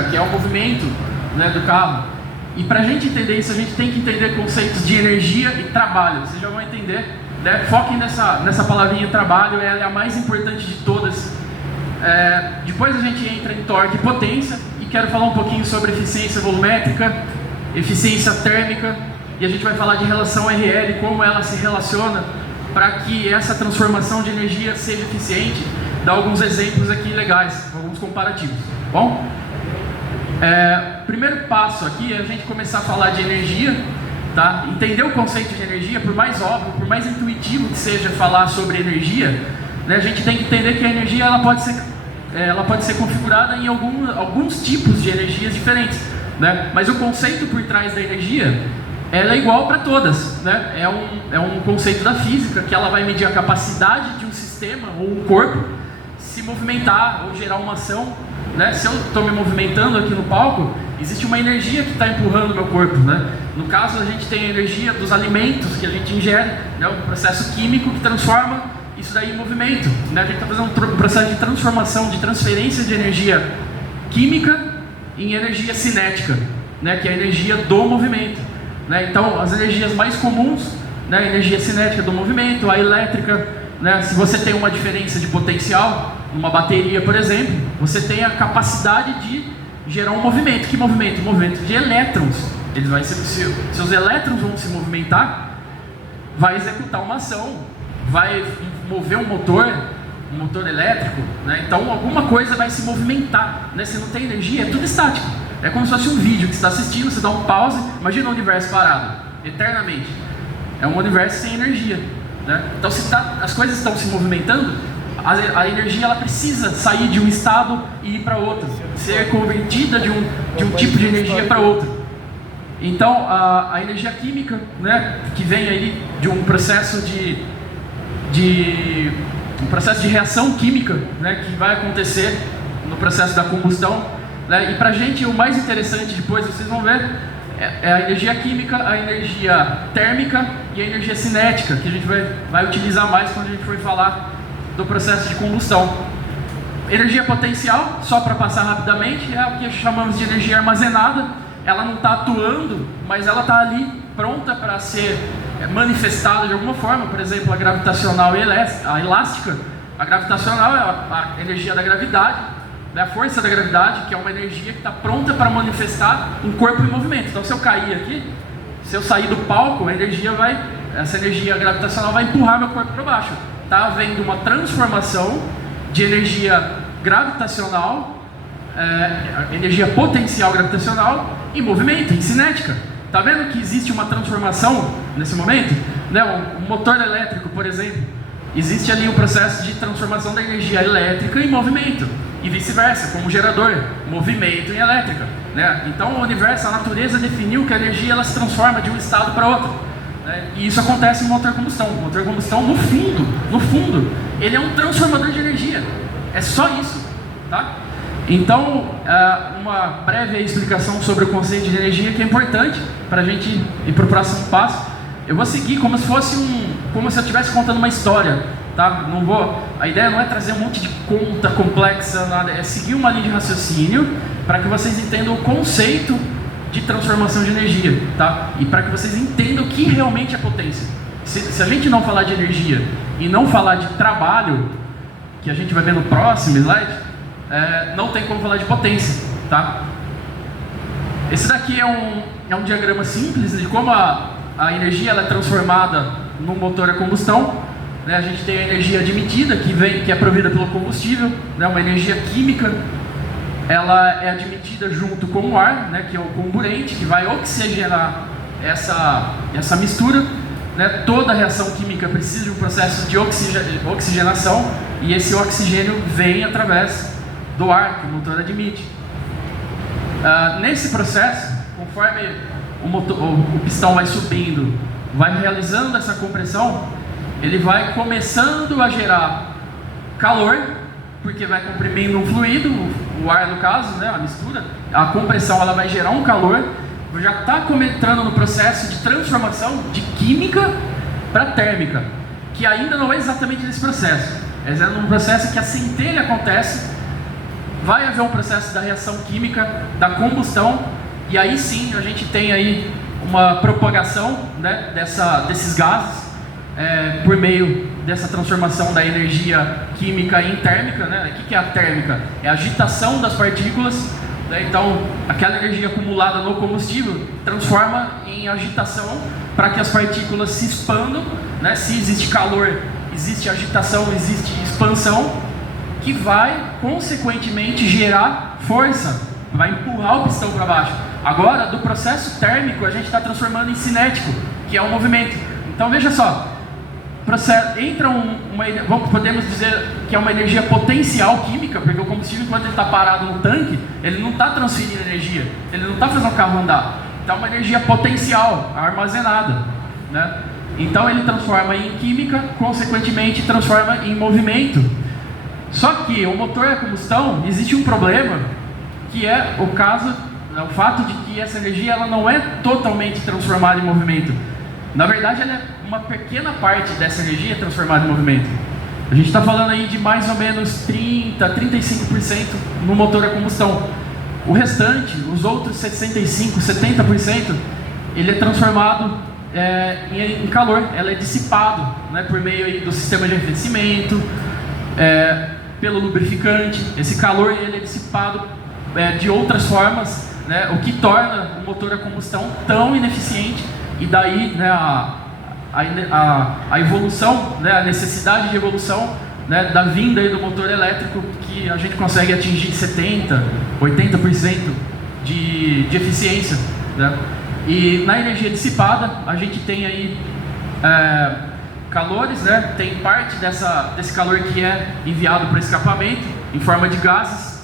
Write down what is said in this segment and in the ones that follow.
que é o movimento, né, do carro. E para a gente entender isso, a gente tem que entender conceitos de energia e trabalho. Vocês já vão entender, né? Foquem nessa palavrinha trabalho, ela é a mais importante de todas. Depois a gente entra em torque e potência, e quero falar um pouquinho sobre eficiência volumétrica, eficiência térmica, e a gente vai falar de relação RL, como ela se relaciona para que essa transformação de energia seja eficiente. Dar alguns exemplos aqui legais, alguns comparativos, tá bom? Primeiro passo aqui é a gente começar a falar de energia, tá? Entender o conceito de energia, por mais óbvio, por mais intuitivo que seja falar sobre energia, né, a gente tem que entender que a energia ela pode ser configurada em alguns tipos de energias diferentes, né? Mas o conceito por trás da energia ela é igual para todas, né? É um conceito da física que ela vai medir a capacidade de um sistema ou um corpo se movimentar ou gerar uma ação, né? Se eu estou me movimentando aqui no palco, existe uma energia que está empurrando o meu corpo, né? No caso, a gente tem a energia dos alimentos que a gente ingere, né? Um processo químico que transforma isso daí em movimento, né? A gente está fazendo um processo de transformação, de transferência de energia química em energia cinética, né? Que é a energia do movimento, né? Então, as energias mais comuns, né? A energia cinética do movimento, a elétrica, né? Se você tem uma diferença de potencial numa bateria, por exemplo, você tem a capacidade de gerar um movimento. Que movimento? Movimento de elétrons. Seus elétrons vão se movimentar, vai executar uma ação, vai mover um motor elétrico, né? Então alguma coisa vai se movimentar, né? Se não tem energia, é tudo estático. É como se fosse um vídeo que você está assistindo, você dá um pause, imagina o universo parado, eternamente. É um universo sem energia, né? Então as coisas estão se movimentando, a energia ela precisa sair de um estado e ir para outro, ser convertida de um tipo de energia para outro. Então a energia química, né, que vem aí de um processo de reação química, né, que vai acontecer no processo da combustão, né, e para a gente o mais interessante depois vocês vão ver é a energia química, a energia térmica e a energia cinética, que a gente vai utilizar mais quando a gente for falar do processo de combustão. Energia potencial, só para passar rapidamente, é o que chamamos de energia armazenada. Ela não está atuando, mas ela está ali pronta para ser manifestada de alguma forma. Por exemplo, a gravitacional e a elástica. A gravitacional é a energia da gravidade, né? A força da gravidade, que é uma energia que está pronta para manifestar um corpo em movimento. Então, se eu cair aqui, se eu sair do palco, essa energia gravitacional vai empurrar meu corpo para baixo. Está havendo uma transformação de energia gravitacional, energia potencial gravitacional, em movimento, em cinética. Está vendo que existe uma transformação nesse momento? Né? Um motor elétrico, por exemplo, existe ali um processo de transformação da energia elétrica em movimento, e vice-versa, como gerador, movimento em elétrica, né? Então o universo, a natureza definiu que a energia ela se transforma de um estado para outro. E isso acontece no motor combustão. O motor combustão, no fundo, ele é um transformador de energia. É só isso, tá? Então, uma breve explicação sobre o conceito de energia que é importante para a gente ir para o próximo passo. Eu vou seguir como se eu estivesse contando uma história, tá? A ideia não é trazer um monte de conta complexa, nada. É seguir uma linha de raciocínio para que vocês entendam o conceito de transformação de energia, tá? E para que vocês entendam o que realmente é potência. Se a gente não falar de energia e não falar de trabalho, que a gente vai ver no próximo slide, não tem como falar de potência, tá? Esse daqui é um diagrama simples de como a energia ela é transformada num motor a combustão, né? A gente tem a energia admitida, que é provida pelo combustível, né? Uma energia química. Ela é admitida junto com o ar, né, que é o comburente, que vai oxigenar essa mistura, né? Toda reação química precisa de um processo de oxigenação, e esse oxigênio vem através do ar que o motor admite. Nesse processo, conforme o pistão vai subindo, vai realizando essa compressão, ele vai começando a gerar calor, porque vai comprimindo um fluido, o ar no caso, né, a mistura. A compressão ela vai gerar um calor, já está entrando no processo de transformação de química para térmica, que ainda não é exatamente nesse processo. É um processo que a centelha acontece vai haver um processo da reação química, da combustão, e aí sim a gente tem aí uma propagação, né, desses gases por meio dessa transformação da energia química em térmica, né? O que é a térmica? É a agitação das partículas, né? Então, aquela energia acumulada no combustível transforma em agitação para que as partículas se expandam, né? Se existe calor, existe agitação, existe expansão, que vai, consequentemente, gerar força, vai empurrar o pistão para baixo. Agora, do processo térmico, a gente está transformando em cinético, que é um movimento. Então, veja só, entra podemos dizer que é uma energia potencial química, porque o combustível, enquanto ele está parado no tanque, ele não está transferindo energia, ele não está fazendo o carro andar. Então, é uma energia potencial, armazenada, né? Então, ele transforma em química, consequentemente, transforma em movimento. Só que o motor a combustão, existe um problema, que é o fato de que essa energia ela não é totalmente transformada em movimento. Na verdade, ela é uma pequena parte dessa energia transformada em movimento. A gente está falando aí de mais ou menos 30, 35% no motor a combustão. O restante, os outros 65, 70%, ele é transformado em calor. Ela é dissipado, né, por meio aí do sistema de aquecimento, pelo lubrificante. Esse calor ele é dissipado de outras formas, né, o que torna o motor a combustão tão ineficiente. E daí, né, a evolução, né, a necessidade de evolução, né, da vinda aí do motor elétrico, que a gente consegue atingir 70%, 80% de eficiência, né? E na energia dissipada, a gente tem aí calores, né? Tem parte desse calor que é enviado para escapamento, em forma de gases.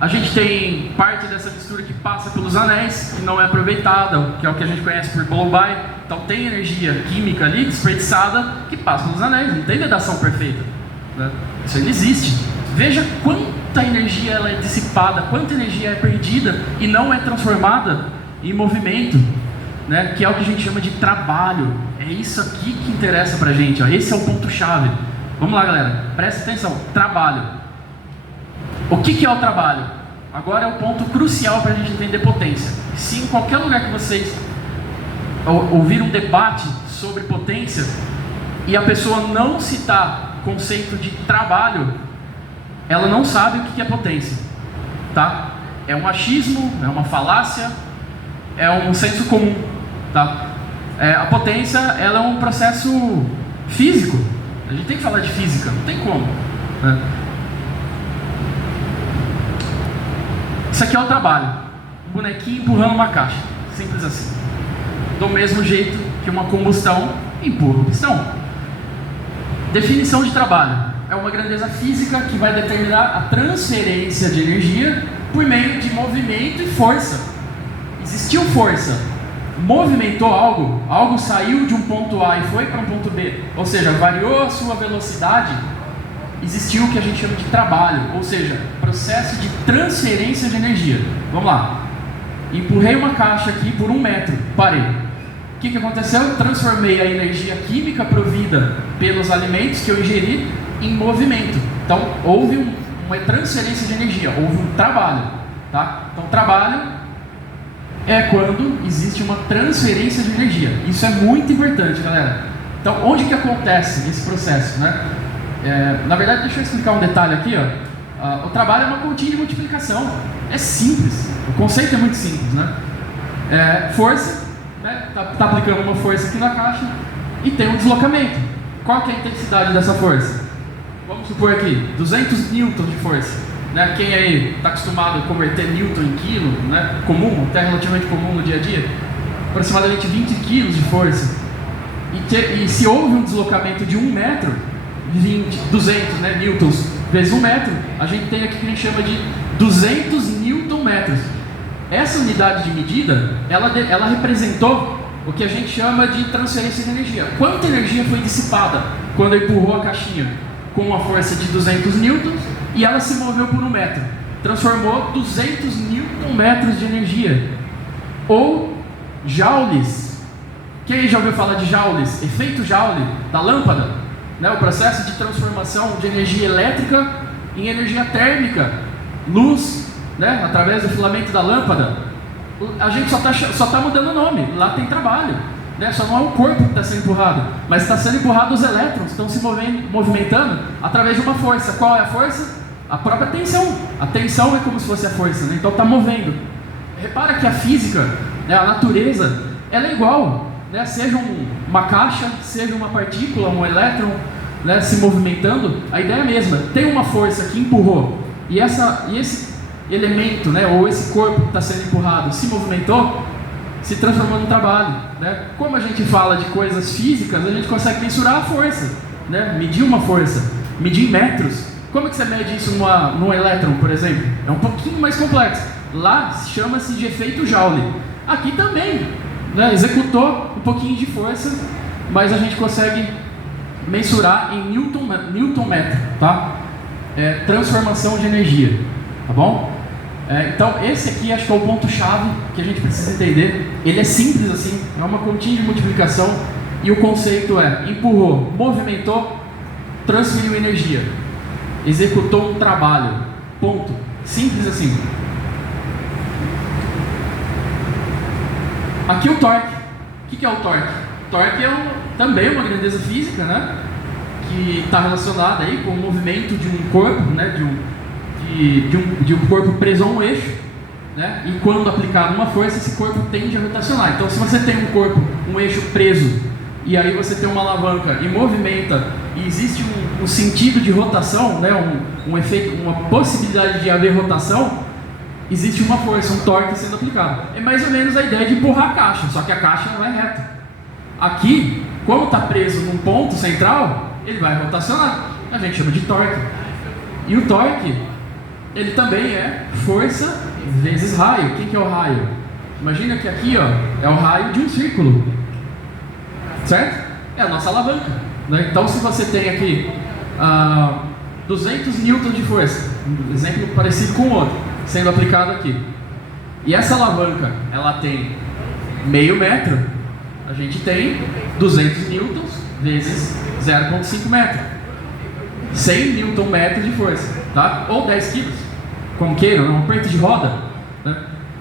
A gente tem parte dessa mistura que passa pelos anéis, que não é aproveitada, que é o que a gente conhece por blow-by. Então tem energia química ali, desperdiçada, que passa pelos anéis, não tem vedação perfeita, né? Isso aí não existe. Veja quanta energia ela é dissipada, quanta energia é perdida e não é transformada em movimento, né? Que é o que a gente chama de trabalho. É isso aqui que interessa pra gente, ó. Esse é o ponto-chave. Vamos lá, galera, presta atenção, trabalho. O que é o trabalho? Agora é o ponto crucial para a gente entender potência. Se em qualquer lugar que vocês ouvir um debate sobre potência e a pessoa não citar o conceito de trabalho, ela não sabe o que é potência, tá? É um achismo, é uma falácia, é um senso comum, tá? A potência, ela é um processo físico. A gente tem que falar de física, não tem como, né? Isso aqui é o trabalho, um bonequinho empurrando uma caixa, simples assim. Do mesmo jeito que uma combustão empurra o pistão. Definição de trabalho: é uma grandeza física que vai determinar a transferência de energia por meio de movimento e força. Existiu força, movimentou algo saiu de um ponto A e foi para um ponto B, ou seja, variou a sua velocidade. Existiu o que a gente chama de trabalho, ou seja, processo de transferência de energia. Vamos lá. Empurrei uma caixa aqui por 1 metro, parei. O que aconteceu? Transformei a energia química provida pelos alimentos que eu ingeri em movimento. Então, houve uma transferência de energia, houve um trabalho, tá? Então, trabalho é quando existe uma transferência de energia. Isso é muito importante, galera. Então, onde que acontece esse processo, né? Na verdade, deixa eu explicar um detalhe aqui, ó. O trabalho é uma continha de multiplicação. É simples. O conceito é muito simples, né? Força, né? Tá aplicando uma força aqui na caixa e tem um deslocamento. Qual que é a intensidade dessa força? Vamos supor aqui, 200 newtons de força, né? Quem aí está acostumado a converter newton em quilo, né? Comum, até relativamente comum no dia a dia, aproximadamente 20 quilos de força. E se houve um deslocamento de 1 metro, 200, né, newtons vezes 1 metro, a gente tem aqui que a gente chama de 200 newton metros. Essa unidade de medida, ela representou o que a gente chama de transferência de energia. Quanta energia foi dissipada quando empurrou a caixinha com uma força de 200 newtons e ela se moveu por 1 metro? Transformou 200 newton metros de energia. Ou joules. Quem aí já ouviu falar de joules? Efeito Joule da lâmpada? Né, o processo de transformação de energia elétrica em energia térmica. luz, né, através do filamento da lâmpada, a gente só tá mudando o nome. Lá tem trabalho, né? Só não é o corpo que está sendo empurrado, mas está sendo empurrado os elétrons, estão se movimentando através de uma força. Qual é a força? A própria tensão. A tensão é como se fosse a força, né? Então está movendo. Repara que a física, né, a natureza, ela é igual, né? Seja uma caixa, seja uma partícula, um elétron, né, se movimentando, a ideia é a mesma. Tem uma força que empurrou, e esse elemento, né, ou esse corpo que está sendo empurrado se movimentou, se transformou num trabalho, né? Como a gente fala de coisas físicas, a gente consegue mensurar a força, né? Medir uma força, medir em metros. Como que você mede isso num elétron, por exemplo? É um pouquinho mais complexo. Lá chama-se de efeito Joule. Aqui também, né, executou um pouquinho de força, mas a gente consegue mensurar em Newton metro, tá? Transformação de energia, tá bom? Então esse aqui acho que é o ponto chave que a gente precisa entender. Ele é simples assim, é uma continha de multiplicação, e o conceito é: empurrou, movimentou, transferiu energia, executou um trabalho, ponto. Simples assim. Aqui o torque. O que é o torque? O torque é também uma grandeza física, né? Que está relacionada aí com o movimento de um corpo, né? De um corpo preso a um eixo, né? E quando aplicada uma força, esse corpo tende a rotacionar. Então, se você tem um eixo preso, e aí você tem uma alavanca e movimenta, e existe um sentido de rotação, né? Um efeito, uma possibilidade de haver rotação, existe uma força, um torque sendo aplicado. É mais ou menos a ideia de empurrar a caixa, só que a caixa não vai reta. Aqui, como está preso num ponto central, ele vai rotacionar. A gente chama de torque. E o torque, ele também é força vezes raio. O que é o raio? Imagina que aqui, ó, é o raio de um círculo, certo? É a nossa alavanca, né? Então, se você tem aqui 200 newtons de força, um exemplo parecido com o outro, sendo aplicado aqui, e essa alavanca, ela tem meio metro, a gente tem 200 newtons vezes 0,5 metro, 100 newton metro de força, tá? Ou 10 quilos, como queiram, um aperto de roda, né?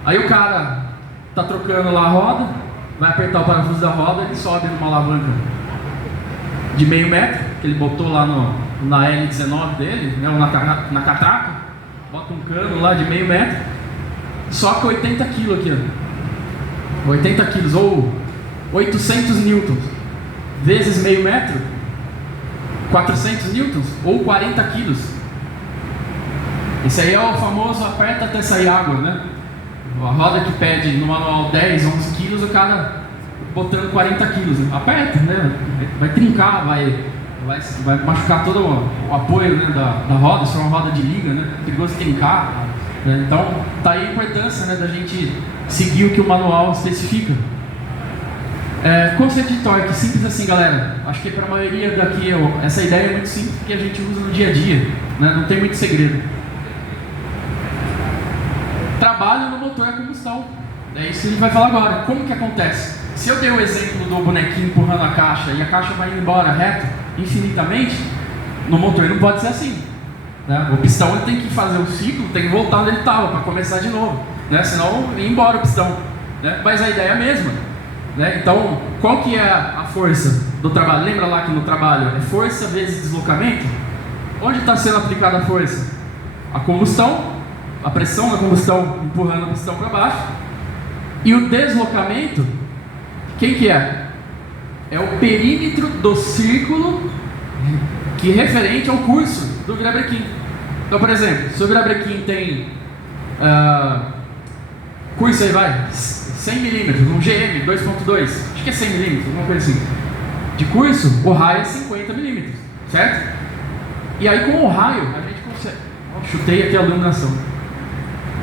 Aí o cara tá trocando lá a roda, vai apertar o parafuso da roda, ele sobe numa alavanca de meio metro, que ele botou lá na L19 dele, né, ou na catraca, bota um cano lá de meio metro, soca 80 kg aqui, ó. 80 kg, ou 800 newtons, vezes meio metro, 400 newtons, ou 40 kg. Esse aí é o famoso aperta até sair água, né? A roda que pede no manual 10, 11 quilos, o cara botando 40 quilos. Aperta, né? Vai trincar, vai machucar todo o apoio, né, da roda. Se for uma roda de liga, né? É perigoso trincar, né? Então, tá aí a importância, né, da gente seguir o que o manual especifica. Conceito de torque, simples assim, galera. Acho que para a maioria daqui, essa ideia é muito simples, porque a gente usa no dia a dia, né? Não tem muito segredo. Trabalho no motor a combustão. É isso que a gente vai falar agora. Como que acontece? Se eu dei o exemplo do bonequinho empurrando a caixa e a caixa vai embora reto, infinitamente, no motor não pode ser assim, né? O pistão ele tem que fazer o ciclo, tem que voltar onde ele estava para começar de novo, né? Senão ia embora o pistão, né? Mas a ideia é a mesma, né? Então, qual que é a força do trabalho? Lembra lá que no trabalho é força vezes deslocamento? Onde está sendo aplicada a força? A combustão, a pressão da combustão empurrando o pistão para baixo. E o deslocamento, quem que é? É o perímetro do círculo que é referente ao curso do virabrequim. Então, por exemplo, se o virabrequim tem curso aí vai 100 milímetros, um GM 2.2, acho que é 100 milímetros, alguma coisa assim, de curso, o raio é 50 milímetros, certo? E aí com o raio a gente consegue... chutei aqui a iluminação.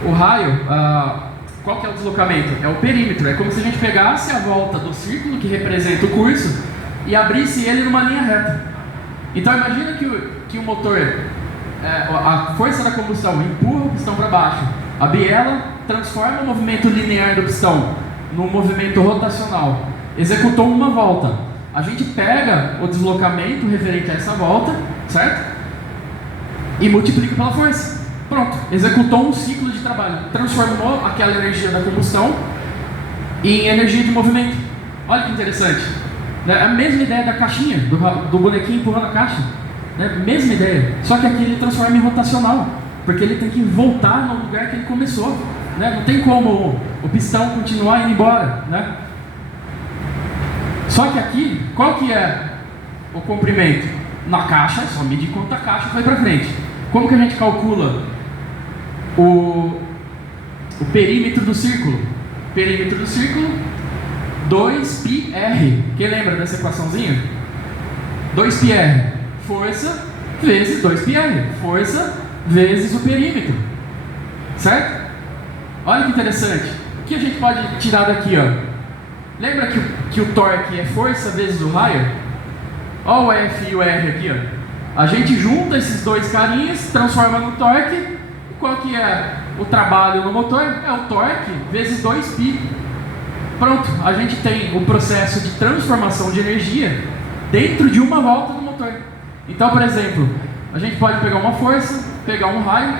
O raio, qual que é o deslocamento? É o perímetro. É como se a gente pegasse a volta do círculo que representa o curso e abrisse ele numa linha reta. Então imagina que o motor, a força da combustão empurra o pistão para baixo. A biela transforma o movimento linear do pistão num movimento rotacional. Executou uma volta. A gente pega o deslocamento referente a essa volta, certo? E multiplica pela força. Pronto, executou um ciclo de trabalho, transformou aquela energia da combustão em energia de movimento. Olha que interessante. É a mesma ideia da caixinha, do bonequinho empurrando a caixa. Mesma ideia, só que aqui ele transforma em rotacional, porque ele tem que voltar no lugar que ele começou. Não tem como o pistão continuar indo embora. Só que aqui, qual que é o comprimento? Na caixa, só medir quanto a caixa foi para frente. Como que a gente calcula o perímetro do círculo? Perímetro do círculo, 2πr. Quem lembra dessa equaçãozinha? 2πr, força vezes 2πr. Força vezes o perímetro. Certo? Olha que interessante. O que a gente pode tirar daqui, ó? Lembra que o torque é força vezes o raio? Olha o F e o R aqui, ó. A gente junta esses dois carinhas, transforma no torque. E qual que é o trabalho no motor? É o torque vezes 2π. Pronto, a gente tem o processo de transformação de energia dentro de uma volta do motor. Então, por exemplo, a gente pode pegar uma força, pegar um raio.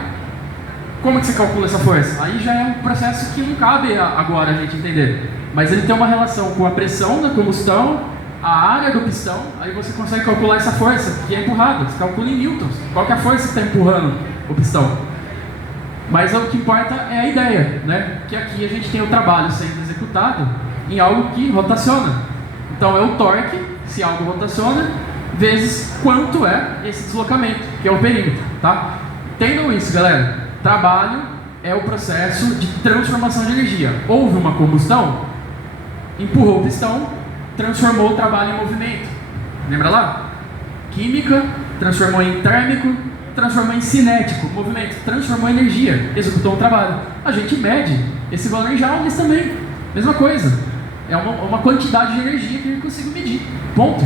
Como que você calcula essa força? Aí já é um processo que não cabe agora a gente entender. Mas ele tem uma relação com a pressão da combustão, a área do pistão. Aí você consegue calcular essa força que é empurrada. Você calcula em newtons. Qual que é a força que está empurrando o pistão? Mas o que importa é a ideia, que aqui a gente tem o trabalho sendo executado em algo que rotaciona. Então é o torque, se algo rotaciona, vezes quanto é esse deslocamento, que é o perímetro, tá? Entendam isso, galera. Trabalho é o processo de transformação de energia. Houve uma combustão, empurrou o pistão, transformou o trabalho em movimento. Lembra lá? Química, transformou em térmico, transformou em cinético, movimento, transformou em energia, executou um trabalho. A gente mede esse valor em joules também. Mesma coisa. É uma quantidade de energia que a gente consegue medir. Ponto.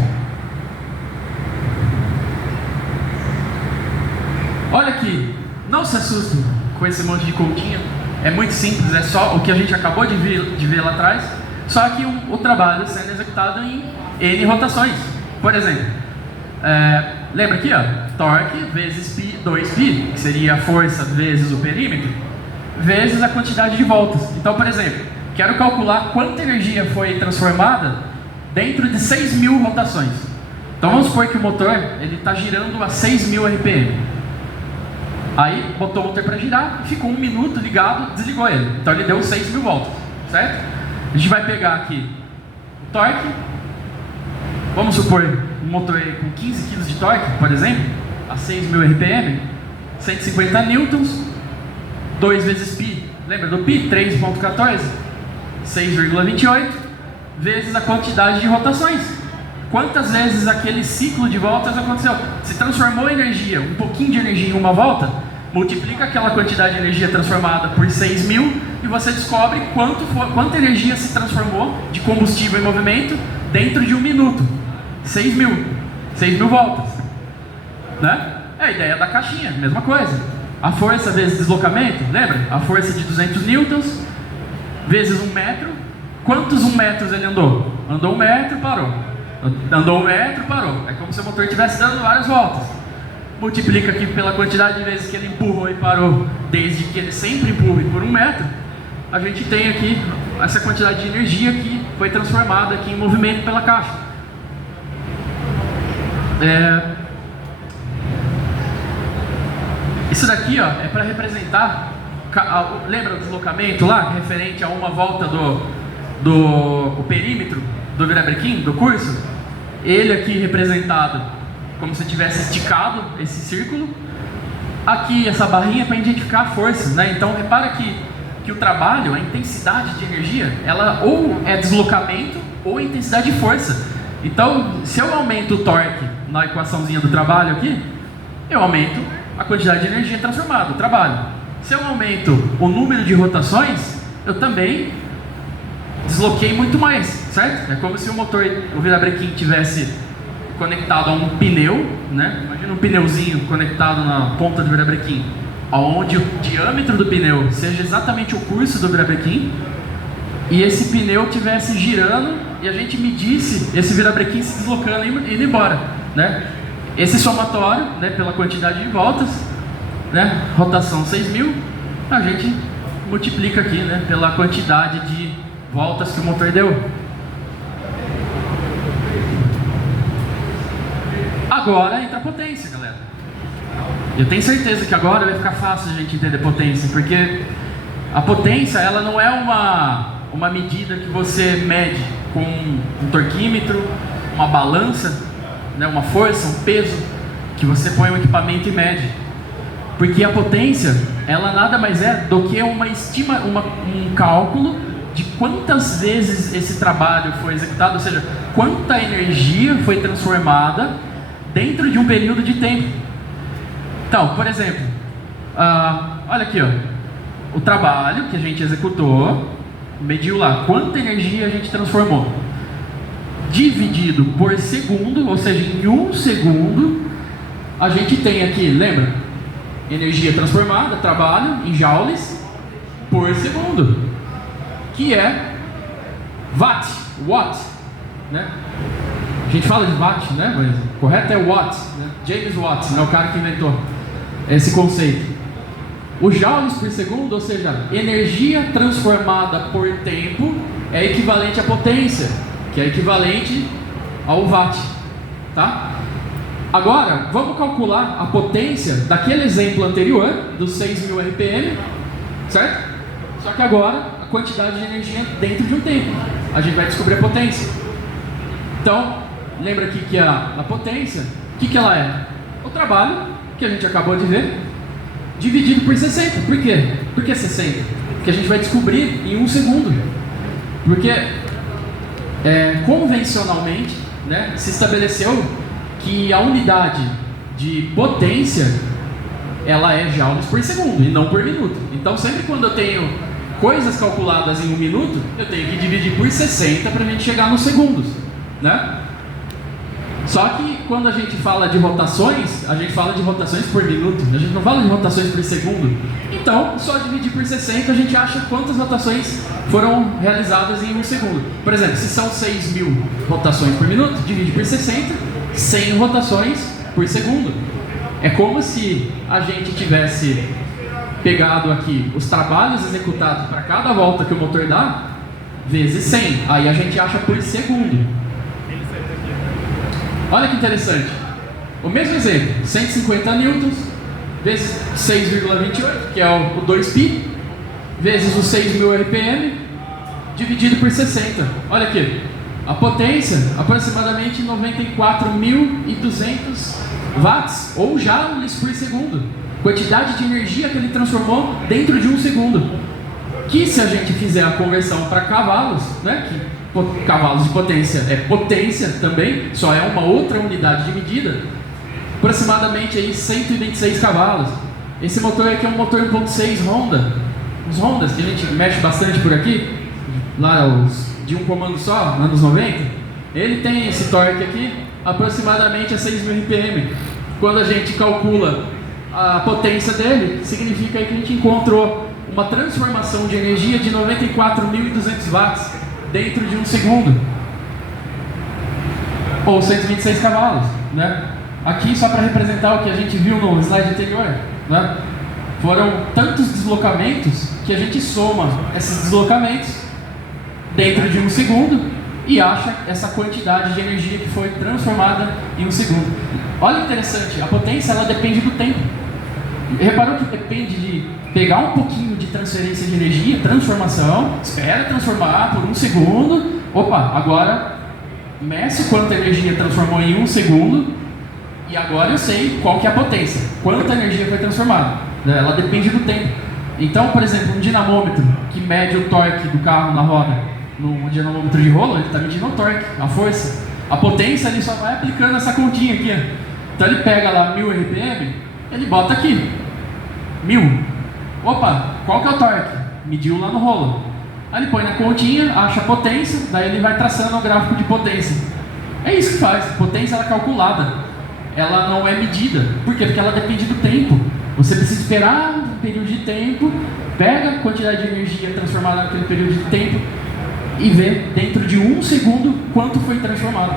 Olha aqui. Não se assustem com esse monte de continha. É muito simples, é só o que a gente acabou de ver lá atrás. Só que o trabalho sendo executado em N rotações. Por exemplo, lembra aqui, ó, torque vezes 2π, que seria a força vezes o perímetro, vezes a quantidade de voltas. Então, por exemplo, quero calcular quanta energia foi transformada dentro de 6.000 rotações. Então vamos supor que o motor está girando a 6.000 RPM. Aí botou o motor para girar, ficou 1 minuto ligado, desligou ele. Então ele deu 6.000 voltas, certo? A gente vai pegar aqui o torque. Vamos supor um motor com 15 kg de torque, por exemplo, a 6.000 RPM, 150 newtons, 2 vezes π, lembra do π? 3.14, 6,28, vezes a quantidade de rotações. Quantas vezes aquele ciclo de voltas aconteceu? Se transformou energia, um pouquinho de energia em uma volta, multiplica aquela quantidade de energia transformada por 6.000 e você descobre quanta energia se transformou de combustível em movimento dentro de 1 minuto. 6.000 voltas. É a ideia da caixinha, mesma coisa. A força vezes deslocamento, lembra? A força de 200 newtons vezes 1 metro. Quantos 1 metros ele andou? Andou 1 metro, parou. Andou 1 metro, parou. É como se o motor estivesse dando várias voltas. Multiplica aqui pela quantidade de vezes que ele empurrou e parou, desde que ele sempre empurre por 1 metro. A gente tem aqui essa quantidade de energia que foi transformada aqui em movimento pela caixa. Isso daqui, ó, é para representar, lembra o deslocamento lá, referente a uma volta do perímetro do virabrequim, do curso? Ele aqui representado como se tivesse esticado esse círculo. Aqui essa barrinha para identificar a força, Então repara que o trabalho, a intensidade de energia, ela ou é deslocamento ou intensidade de força. Então, se eu aumento o torque na equaçãozinha do trabalho aqui, eu aumento a quantidade de energia transformada, o trabalho. Se eu aumento o número de rotações, eu também desloquei muito mais, certo? É como se o virabrequim tivesse conectado a um pneu, Imagina um pneuzinho conectado na ponta do virabrequim, onde o diâmetro do pneu seja exatamente o curso do virabrequim, e esse pneu estivesse girando e a gente medisse esse virabrequim se deslocando e indo embora, Esse somatório, pela quantidade de voltas, né, rotação 6.000, a gente multiplica aqui, né, pela quantidade de voltas que o motor deu. Agora entra a potência, galera. Eu tenho certeza que agora vai ficar fácil a gente entender potência, porque a potência, ela não é uma medida que você mede com um torquímetro, uma balança, né, uma força, um peso, que você põe um equipamento e mede. Porque a potência, ela nada mais é do que um cálculo de quantas vezes esse trabalho foi executado, ou seja, quanta energia foi transformada dentro de um período de tempo. Então, por exemplo, olha aqui, ó, o trabalho que a gente executou, mediu lá quanta energia a gente transformou, dividido por segundo, ou seja, em 1 segundo, a gente tem aqui, lembra? Energia transformada, trabalho, em joules por segundo, que é watt, né? A gente fala de watt, né? Mas o correto é watt, né? James Watt, né? O cara que inventou esse conceito. Os joules por segundo, ou seja, energia transformada por tempo, é equivalente à potência, que é equivalente ao watt, tá? Agora, vamos calcular a potência daquele exemplo anterior, dos 6.000 RPM, certo? Só que agora, a quantidade de energia dentro de um tempo. A gente vai descobrir a potência. Então, lembra aqui que a potência, o que ela é? O trabalho, que a gente acabou de ver, dividido por 60. Por quê? Por que 60? Porque a gente vai descobrir em 1 segundo. Porque, convencionalmente, né, se estabeleceu que a unidade de potência, ela é joules por segundo e não por minuto. Então, sempre quando eu tenho coisas calculadas em 1 minuto, eu tenho que dividir por 60 para a gente chegar nos segundos, né? Só que quando a gente fala de rotações, a gente fala de rotações por minuto, a gente não fala de rotações por segundo. Então, só dividir por 60, a gente acha quantas rotações foram realizadas em 1 segundo. Por exemplo, se são 6.000 rotações por minuto, divide por 60, 100 rotações por segundo. É como se a gente tivesse pegado aqui os trabalhos executados para cada volta que o motor dá, vezes 100. Aí a gente acha por segundo. Olha que interessante. O mesmo exemplo, 150 newtons vezes 6,28, que é o 2π, vezes os 6.000 RPM, dividido por 60. Olha aqui. A potência, aproximadamente 94.200 watts, ou joules por segundo. Quantidade de energia que ele transformou dentro de 1 segundo. Que se a gente fizer a conversão para cavalos, né, que cavalos de potência é potência também, só é uma outra unidade de medida, aproximadamente aí 126 cavalos. Esse motor aqui é um motor 1.6 Honda. Os Hondas que a gente mexe bastante por aqui, lá os de um comando só, anos 90, ele tem esse torque aqui, aproximadamente a 6.000 RPM. Quando a gente calcula a potência dele, significa que a gente encontrou uma transformação de energia de 94.200 watts dentro de 1 segundo, ou 126 cavalos, né? Aqui só para representar o que a gente viu no slide anterior, né? Foram tantos deslocamentos que a gente soma esses deslocamentos dentro de 1 segundo e acha essa quantidade de energia que foi transformada em 1 segundo. Olha que interessante, a potência ela depende do tempo. Reparou que depende de pegar um pouquinho de transferência de energia, transformação, espera transformar por 1 segundo, opa, agora meço quanta energia transformou em 1 segundo e agora eu sei qual que é a potência, quanta energia foi transformada. Ela depende do tempo. Então, por exemplo, um dinamômetro que mede o torque do carro na roda, no dinamômetro de rolo, ele está medindo o torque, a força. A potência ele só vai aplicando essa continha aqui, ó. Então ele pega lá 1000 RPM, ele bota aqui 1000. Opa, qual que é o torque? Mediu lá no rolo. Aí ele põe na continha, acha a potência, daí ele vai traçando o gráfico de potência. É isso que faz. Potência ela é calculada, ela não é medida. Por quê? Porque ela depende do tempo. Você precisa esperar um período de tempo, pega a quantidade de energia transformada naquele período de tempo e vê dentro de 1 segundo quanto foi transformado.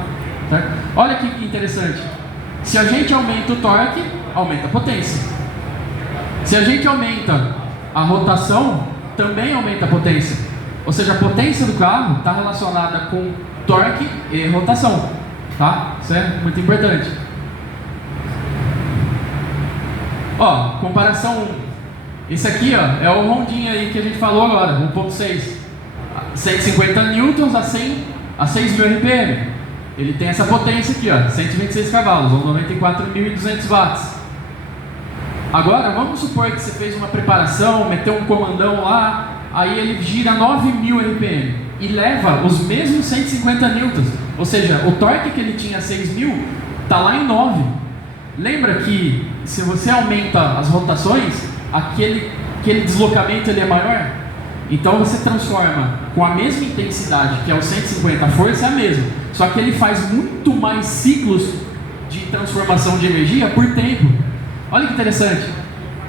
Certo? Olha que interessante. Se a gente aumenta o torque, aumenta a potência. Se a gente aumenta a rotação, também aumenta a potência. Ou seja, a potência do carro está relacionada com torque e rotação. Tá? Isso é muito importante. Ó, comparação 1. Esse aqui, ó, é o Hondinha aí que a gente falou agora, 1.6. 150 newtons a 6.000 RPM. Ele tem essa potência aqui, ó, 126 cavalos, ou 94.200 watts. Agora, vamos supor que você fez uma preparação, meteu um comandão lá, aí ele gira 9.000 RPM e leva os mesmos 150 newtons. Ou seja, o torque que ele tinha 6.000 está lá em 9. Lembra que se você aumenta as rotações, aquele deslocamento ele é maior? Então você transforma com a mesma intensidade, que é o 150, a força é a mesma, só que ele faz muito mais ciclos de transformação de energia por tempo. Olha que interessante,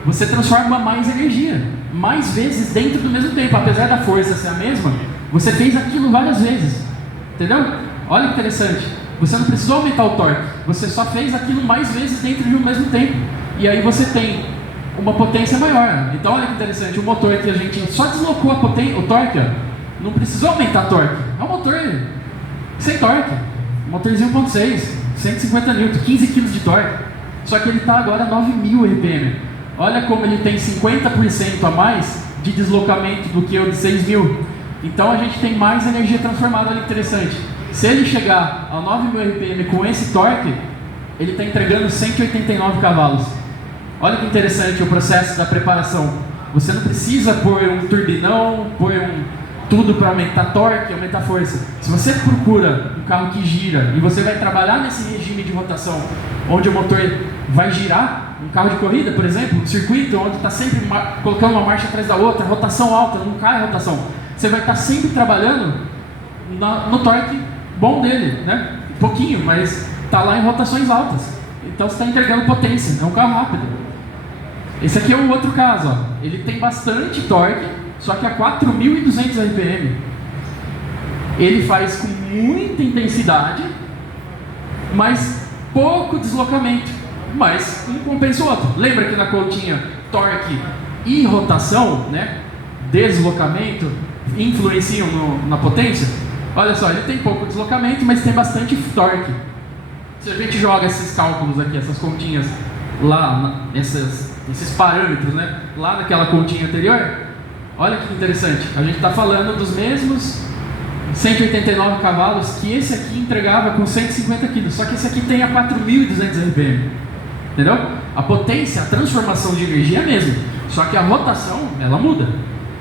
você transforma mais energia, mais vezes dentro do mesmo tempo. Apesar da força ser a mesma, você fez aquilo várias vezes, entendeu? Olha que interessante, você não precisou aumentar o torque, você só fez aquilo mais vezes dentro de um mesmo tempo, e aí você tem uma potência maior. Então olha que interessante, o motor que a gente só deslocou o torque, ó, não precisou aumentar o torque, é um motor sem torque, um motorzinho 1.6, 150 N, 15 kg de torque, só que ele está agora a 9.000 RPM. Olha como ele tem 50% a mais de deslocamento do que o de 6.000. Então a gente tem mais energia transformada. Olha que interessante, se ele chegar a 9.000 RPM com esse torque, ele está entregando 189 cavalos. Olha que interessante o processo da preparação. Você não precisa pôr um turbinão, pôr tudo para aumentar torque, aumentar força. Se você procura um carro que gira e você vai trabalhar nesse regime de rotação, onde o motor vai girar, um carro de corrida, por exemplo, um circuito onde está sempre colocando uma marcha atrás da outra, rotação alta, não cai a rotação. Você vai estar sempre trabalhando no torque bom dele, né? Pouquinho, mas está lá em rotações altas. Então você está entregando potência, é um carro rápido. Esse aqui é um outro caso, ó. Ele tem bastante torque, só que a 4.200 RPM. Ele faz com muita intensidade, mas pouco deslocamento, mas um compensa o outro. Lembra que na continha torque e rotação, né, deslocamento, influenciam na potência? Olha só, ele tem pouco deslocamento, mas tem bastante torque. Se a gente joga esses cálculos aqui, essas continhas lá, esses parâmetros, né, lá naquela continha anterior, olha que interessante, a gente está falando dos mesmos 189 cavalos que esse aqui entregava com 150 kg, só que esse aqui tem a 4.200 RPM, entendeu? A potência, a transformação de energia é a mesma, só que a rotação, ela muda,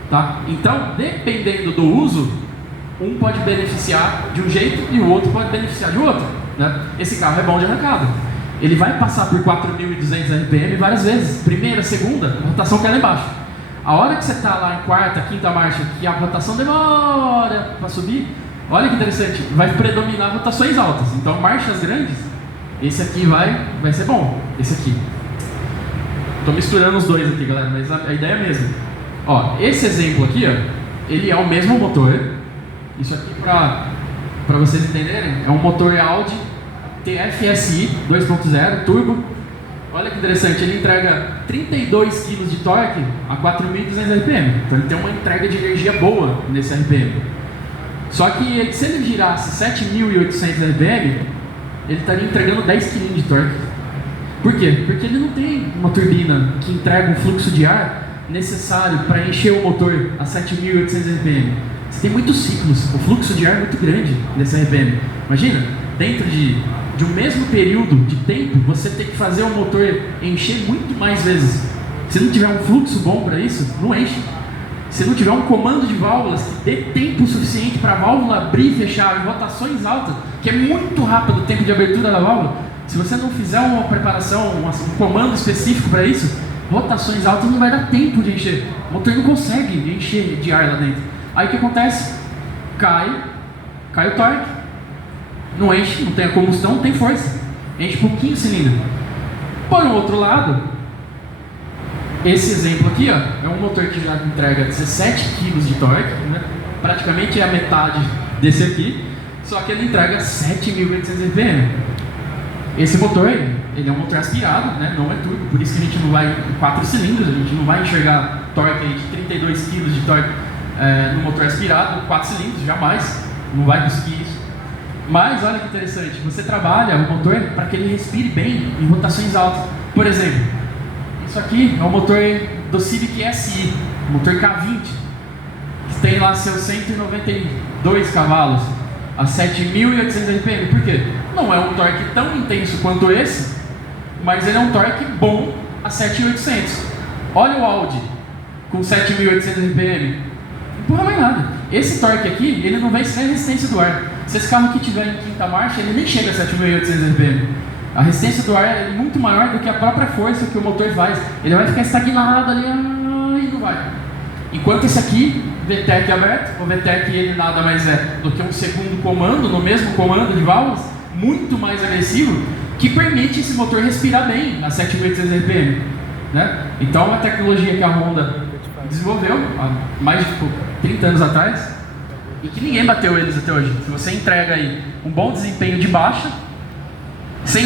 tá? Então, dependendo do uso, um pode beneficiar de um jeito e o outro pode beneficiar de outro, né? Esse carro é bom de arrancada. Ele vai passar por 4.200 RPM várias vezes, primeira, segunda, a rotação cai lá embaixo. A hora que você está lá em quarta, quinta marcha, que a rotação demora para subir, olha que interessante, vai predominar rotações altas. Então, marchas grandes, esse aqui vai ser bom, esse aqui. Estou misturando os dois aqui, galera, mas a ideia é a mesma. Ó, esse exemplo aqui, ó, ele é o mesmo motor. Isso aqui, para vocês entenderem, é um motor Audi TFSI 2.0 turbo. Olha que interessante, ele entrega 32 kg de torque a 4.200 RPM. Então ele tem uma entrega de energia boa nesse RPM. Só que se ele girasse 7.800 RPM, ele estaria entregando 10 kg de torque. Por quê? Porque ele não tem uma turbina que entrega um fluxo de ar necessário para encher o motor a 7.800 RPM. Você tem muitos ciclos, o fluxo de ar é muito grande nesse RPM. Imagina, dentro de um mesmo período de tempo, você tem que fazer o motor encher muito mais vezes. Se não tiver um fluxo bom para isso, não enche. Se não tiver um comando de válvulas que dê tempo suficiente para a válvula abrir e fechar em rotações altas, que é muito rápido o tempo de abertura da válvula, se você não fizer uma preparação, um comando específico para isso, rotações altas não vai dar tempo de encher. O motor não consegue encher de ar lá dentro. Aí o que acontece? Cai o torque, não enche, não tem a combustão, não tem força, enche pouquinho o cilindro. Por um outro lado, esse exemplo aqui, ó, é um motor que já entrega 17 kg de torque, né? Praticamente é a metade desse aqui, só que ele entrega 7.800 RPM. Esse motor, ele é um motor aspirado, né? Não é turbo, por isso que a gente não vai em 4 cilindros, a gente não vai enxergar torque aí de 32 kg de torque no motor aspirado, 4 cilindros, jamais, não vai conseguir isso. Mas olha que interessante, você trabalha o motor para que ele respire bem em rotações altas. Por exemplo, isso aqui é o motor do Civic SI, motor K20, que tem lá seus 192 cavalos a 7.800 RPM. Por quê? Não é um torque tão intenso quanto esse, mas ele é um torque bom a 7.800. Olha o Audi com 7.800 RPM, não empurra mais nada. Esse torque aqui, ele não vence nem a resistência do ar. Se esse carro aqui estiver em quinta marcha, ele nem chega a 7.800 RPM. A resistência do ar é muito maior do que a própria força que o motor faz. Ele vai ficar estagnado ali e não vai. Enquanto esse aqui, VTEC aberto, o VTEC ele nada mais é do que um segundo comando, no mesmo comando de válvulas, muito mais agressivo, que permite esse motor respirar bem a 7.800 RPM. Né? Então, é uma tecnologia que a Honda desenvolveu há mais de 30 anos atrás, e que ninguém bateu eles até hoje. Se você entrega aí um bom desempenho de baixa,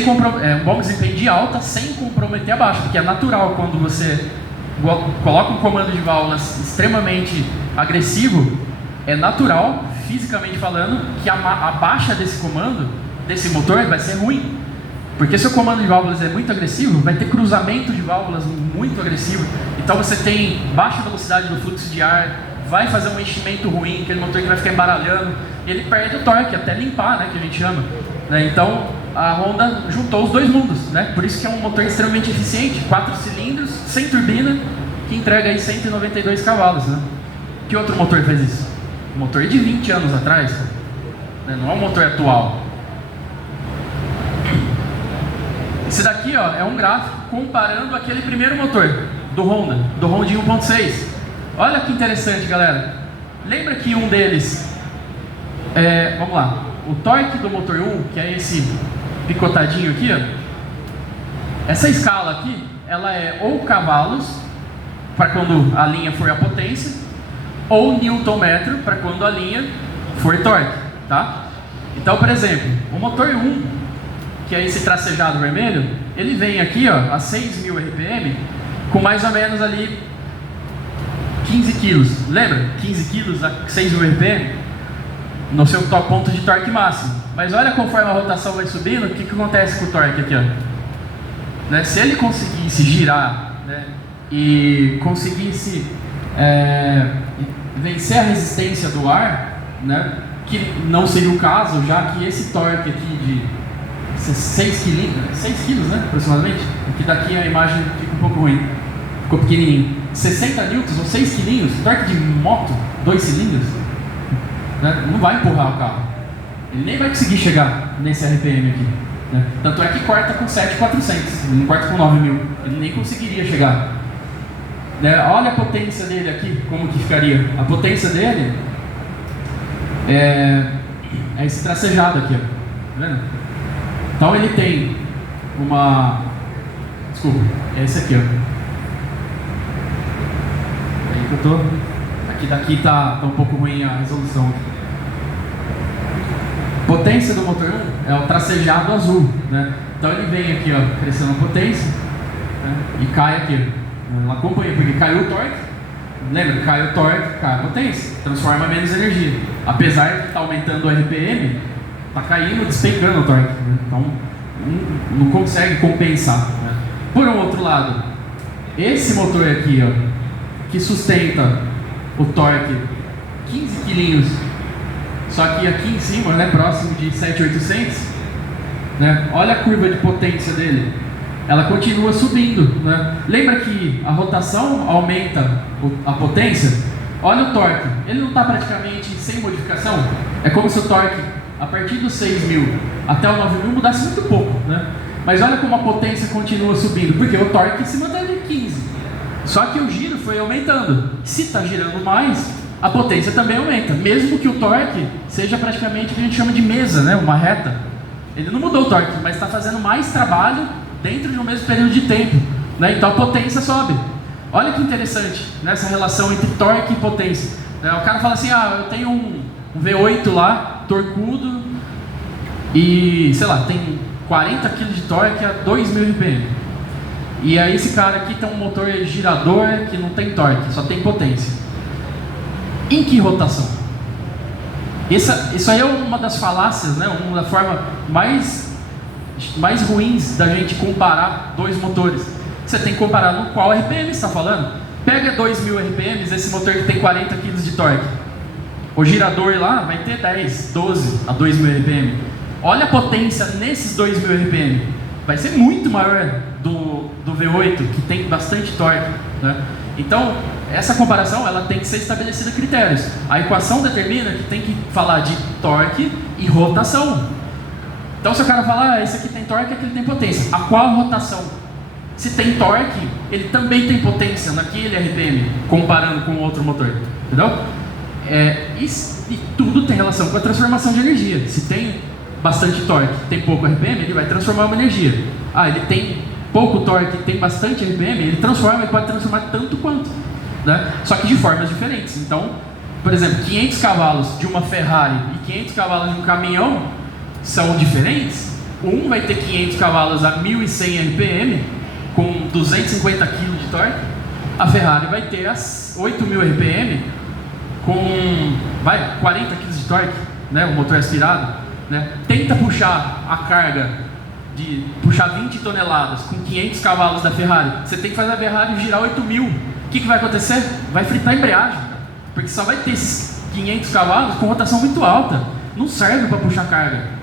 um bom desempenho de alta, sem comprometer a baixa, porque é natural quando você coloca um comando de válvulas extremamente agressivo, é natural, fisicamente falando, que a baixa desse comando, desse motor, vai ser ruim. Porque se o comando de válvulas é muito agressivo, vai ter cruzamento de válvulas muito agressivo. Então você tem baixa velocidade do fluxo de ar, vai fazer um enchimento ruim, aquele motor que vai ficar embaralhando, ele perde o torque, até limpar, né, que a gente chama. Né? Então a Honda juntou os dois mundos, né? Por isso que é um motor extremamente eficiente, 4 cilindros, sem turbina, que entrega aí 192 cavalos. Né? Que outro motor faz isso? Um motor de 20 anos atrás, né? Não é um motor atual. Esse daqui, ó, é um gráfico comparando aquele primeiro motor do Honda 1.6. Olha que interessante, galera. Lembra que um deles, vamos lá, o torque do motor 1, que é esse picotadinho aqui, ó, essa escala aqui, ela é ou cavalos, para quando a linha for a potência, ou newton-metro, para quando a linha for torque, tá? Então, por exemplo, o motor 1, que é esse tracejado vermelho, ele vem aqui, ó, a 6.000 RPM, com mais ou menos ali 15 quilos. Lembra? 15 quilos a 6.000 RPM no seu ponto de torque máximo. Mas olha, conforme a rotação vai subindo, o que acontece com o torque aqui, ó? Né? Se ele conseguisse girar, né, e conseguisse vencer a resistência do ar, né, que não seria o caso, já que esse torque aqui de 6 quilos, né, aproximadamente, aqui daqui a imagem fica um pouco ruim, ficou pequenininho, 60 newtons ou 6 quilinhos, torque de moto, 2 cilindros, né, não vai empurrar o carro, ele nem vai conseguir chegar nesse RPM aqui, né? Tanto é que corta com 7.400, ele não corta com 9.000, ele nem conseguiria chegar, né? Olha a potência dele aqui, como que ficaria, a potência dele é esse tracejado aqui, ó. Tá vendo? Então ele tem é esse aqui, ó. Aí que eu tô. Daqui tá um pouco ruim a resolução. Potência do motor 1 é o tracejado azul, né? Então ele vem aqui, ó, crescendo a potência, né? E cai aqui. Ela acompanha, porque caiu o torque. Lembra? Cai o torque, cai a potência, transforma menos energia. Apesar de estar aumentando o RPM, está caindo, despencando o torque, né? Então não consegue compensar, né? Por um outro lado, esse motor aqui, ó, que sustenta o torque 15 quilinhos, só que aqui em cima, né, próximo de 7.800, né? Olha a curva de potência dele, ela continua subindo, né? Lembra que a rotação aumenta a potência? Olha o torque, ele não está praticamente sem modificação. É como se o torque a partir dos 6.000 até o 9.000 mudasse muito pouco, né? Mas olha como a potência continua subindo, porque o torque se manteve em 15, só que o giro foi aumentando. Se está girando mais, a potência também aumenta, mesmo que o torque seja praticamente o que a gente chama de mesa, né? Uma reta. Ele não mudou o torque, mas está fazendo mais trabalho dentro de um mesmo período de tempo, né? Então a potência sobe. Olha que interessante nessa relação entre torque e potência. O cara fala assim, eu tenho um V8 lá, torcudo, e sei lá, tem 40 kg de torque a 2.000 RPM. E aí esse cara aqui tem um motor girador que não tem torque, só tem potência. Em que rotação? Isso aí é uma das falácias, né? Uma das formas mais ruins da gente comparar dois motores. Você tem que comparar no qual RPM você está falando. Pega 2.000 RPM, esse motor que tem 40 kg de torque. O girador lá vai ter 10, 12 a 2.000 RPM. Olha a potência nesses 2.000 RPM. Vai ser muito maior do V8, que tem bastante torque, né? Então, essa comparação ela tem que ser estabelecida a critérios. A equação determina que tem que falar de torque e rotação. Então, se o cara falar, esse aqui tem torque, aquele tem potência. A qual rotação? Se tem torque, ele também tem potência naquele RPM, comparando com outro motor. Entendeu? E tudo tem relação com a transformação de energia. Se tem bastante torque, tem pouco RPM, ele vai transformar uma energia. Ele tem pouco torque, tem bastante RPM, ele pode transformar tanto quanto, né? Só que de formas diferentes. Então, por exemplo, 500 cavalos de uma Ferrari e 500 cavalos de um caminhão são diferentes. Um vai ter 500 cavalos a 1.100 RPM com 250 kg de torque. A Ferrari vai ter as 8.000 RPM com 40 kg de torque, né? O motor aspirado, né? Tenta puxar a carga de puxar 20 toneladas com 500 cavalos da Ferrari. Você tem que fazer a Ferrari girar 8.000. O que vai acontecer? Vai fritar a embreagem, porque só vai ter esses 500 cavalos com rotação muito alta. Não serve para puxar carga.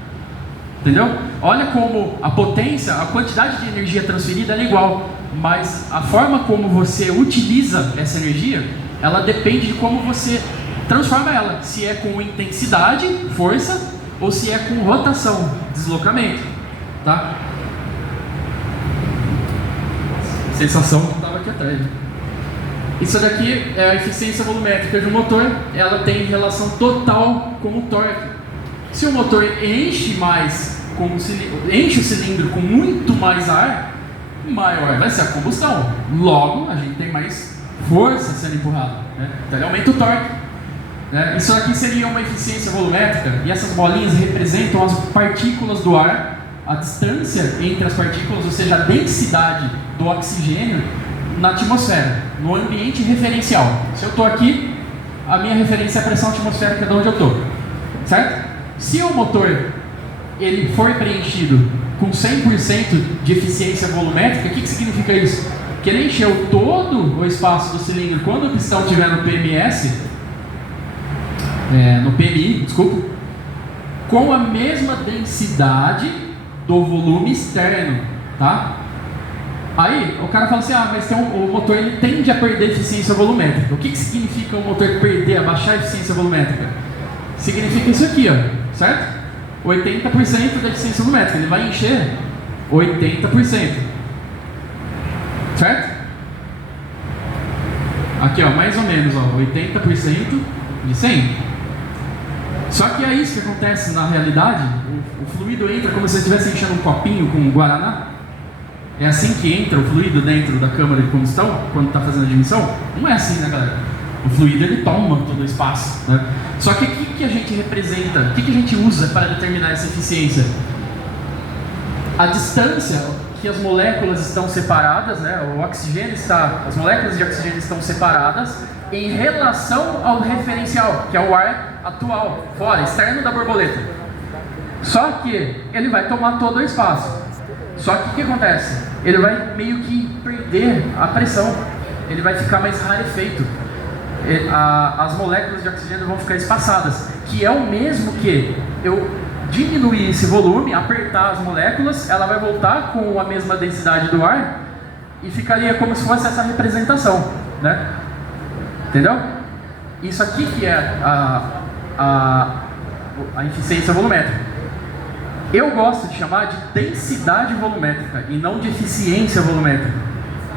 Entendeu? Olha como a potência, a quantidade de energia transferida é igual, mas a forma como você utiliza essa energia, ela depende de como você transforma ela. Se é com intensidade, força, ou se é com rotação, deslocamento. Tá? Sensação que estava aqui atrás. Isso daqui é a eficiência volumétrica de um motor. Ela tem relação total com o torque. Se o motor enche o cilindro com muito mais ar, maior vai ser a combustão. Logo, a gente tem mais força sendo empurrada, né? Então ele aumenta o torque, né? Isso aqui seria uma eficiência volumétrica, e essas bolinhas representam as partículas do ar, a distância entre as partículas, ou seja, a densidade do oxigênio na atmosfera, no ambiente referencial. Se eu estou aqui, a minha referência é a pressão atmosférica de onde eu estou, certo? Se o motor ele for preenchido com 100% de eficiência volumétrica, o que significa isso? Que ele encheu todo o espaço do cilindro quando o pistão estiver no PMI, com a mesma densidade do volume externo, tá? Aí o cara fala assim, mas o motor ele tende a perder eficiência volumétrica. O que significa o motor perder, abaixar a eficiência volumétrica? Significa isso aqui, ó, certo? 80% da eficiência volumétrica, ele vai encher 80%, certo? Aqui, ó, mais ou menos, ó, 80% de 100. Só que é isso que acontece na realidade. O fluido entra como se você estivesse enchendo um copinho com um guaraná. É assim que entra o fluido dentro da câmara de combustão quando está fazendo a admissão? Não é assim, né, galera? O fluido ele toma todo o espaço, né? Só que o que a gente representa, o que a gente usa para determinar essa eficiência? A distância que as moléculas estão separadas, né? As moléculas de oxigênio estão separadas em relação ao referencial, que é o ar atual, fora, externo da borboleta. Só que ele vai tomar todo o espaço. Só que o que acontece? Ele vai meio que perder a pressão, ele vai ficar mais rarefeito. As moléculas de oxigênio vão ficar espaçadas, que é o mesmo que eu diminuir esse volume, apertar as moléculas, ela vai voltar com a mesma densidade do ar e ficaria como se fosse essa representação, né? Entendeu? Isso aqui que é a eficiência volumétrica. Eu gosto de chamar de densidade volumétrica e não de eficiência volumétrica,